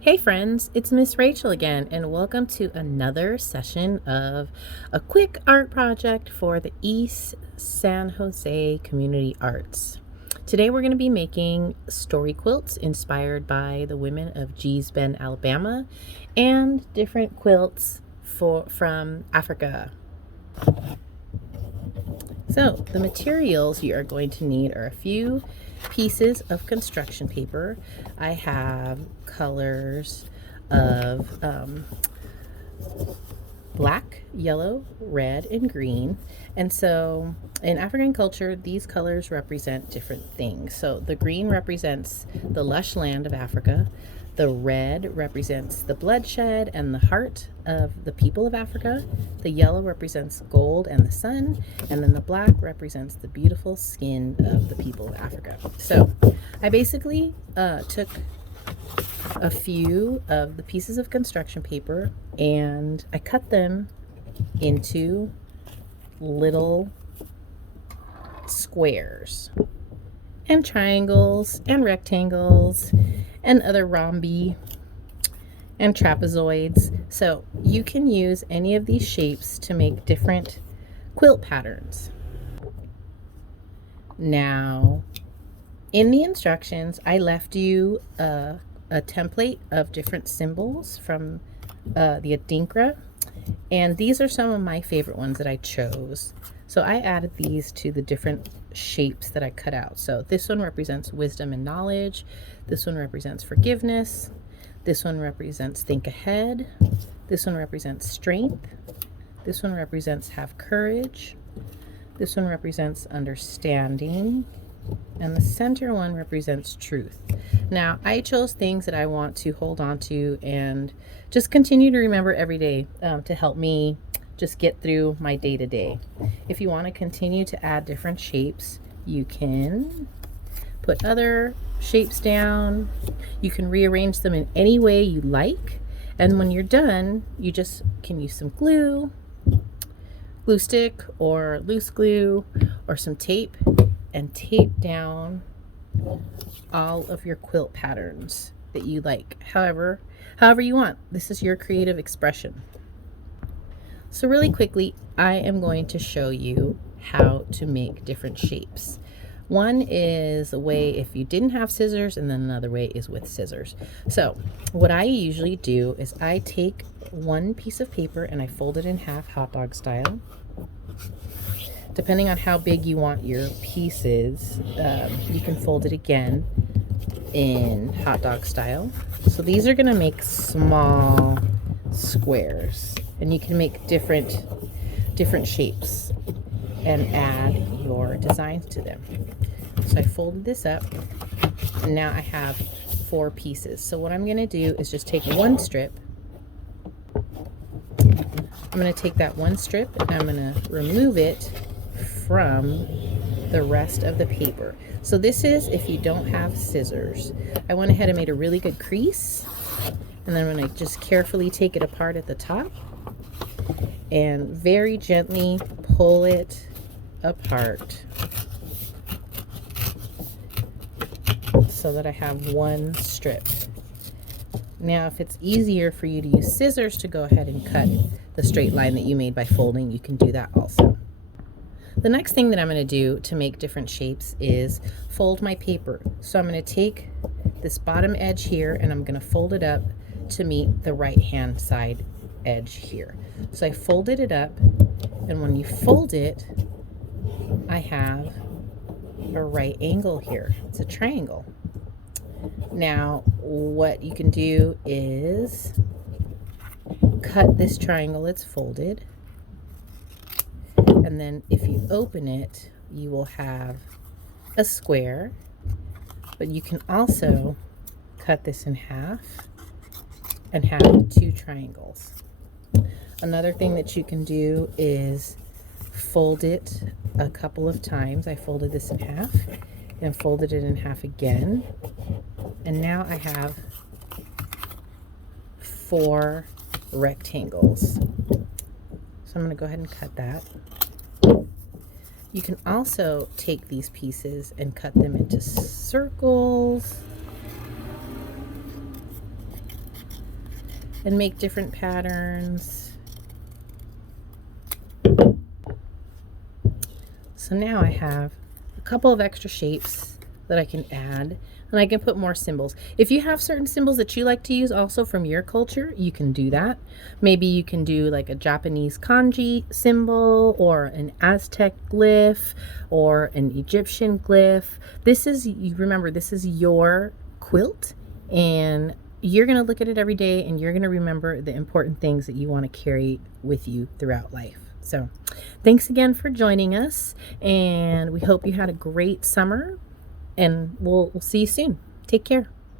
Hey friends, it's Miss Rachel again, and welcome to another session of a quick art project for the East San Jose Community Arts. Today we're going to be making story quilts inspired by the women of Gee's Bend, Alabama, and different quilts from Africa. So the materials you are going to need are a few pieces of construction paper. I have colors of black, yellow, red, and green. And so in African culture, these colors represent different things. So the green represents the lush land of Africa. The red represents the bloodshed and the heart of the people of Africa. The yellow represents gold and the sun. And then the black represents the beautiful skin of the people of Africa. So I basically took a few of the pieces of construction paper and I cut them into little squares and triangles and rectangles and other rhombi and trapezoids. So you can use any of these shapes to make different quilt patterns. Now, in the instructions, I left you a template of different symbols from the Adinkra, and these are some of my favorite ones that I chose. So I added these to the different shapes that I cut out. So this one represents wisdom and knowledge. This one represents forgiveness. This one represents think ahead. This one represents strength. This one represents have courage. This one represents understanding. And the center one represents truth. Now, I chose things that I want to hold on to and just continue to remember every day to help me just get through my day-to-day. If you want to continue to add different shapes, you can put other shapes down. You can rearrange them in any way you like. And when you're done, you just can use some glue stick or loose glue or some tape and tape down all of your quilt patterns that you like. However you want. This is your creative expression. So really quickly, I am going to show you how to make different shapes. One is a way if you didn't have scissors, and then another way is with scissors. So what I usually do is I take one piece of paper and I fold it in half, hot dog style. Depending on how big you want your pieces, you can fold it again in hot dog style. So these are going to make small squares, and you can make different shapes and add your designs to them. So I folded this up, and now I have 4 pieces. So what I'm going to do is just take one strip. I'm going to take that one strip and I'm going to remove it from the rest of the paper. So this is if you don't have scissors. I went ahead and made a really good crease, and then I'm going to just carefully take it apart at the top and very gently pull it apart so that I have one strip. Now, if it's easier for you to use scissors to go ahead and cut the straight line that you made by folding, you can do that also. The next thing that I'm going to do to make different shapes is fold my paper. So I'm going to take this bottom edge here and I'm going to fold it up to meet the right hand side edge here. So I folded it up, and when you fold it, I have a right angle here. It's a triangle. Now, what you can do is cut this triangle that's folded, and then if you open it, you will have a square, but you can also cut this in half and have 2 triangles. Another thing that you can do is fold it a couple of times. I folded this in half and folded it in half again, and now I have 4 rectangles. So I'm going to go ahead and cut that. You can also take these pieces and cut them into circles and make different patterns. So now I have a couple of extra shapes that I can add, and I can put more symbols. If you have certain symbols that you like to use also from your culture, you can do that. Maybe you can do like a Japanese kanji symbol, or an Aztec glyph, or an Egyptian glyph. This is, you remember, this is your quilt, and you're going to look at it every day, and you're going to remember the important things that you want to carry with you throughout life. So thanks again for joining us, and we hope you had a great summer, and we'll see you soon. Take care.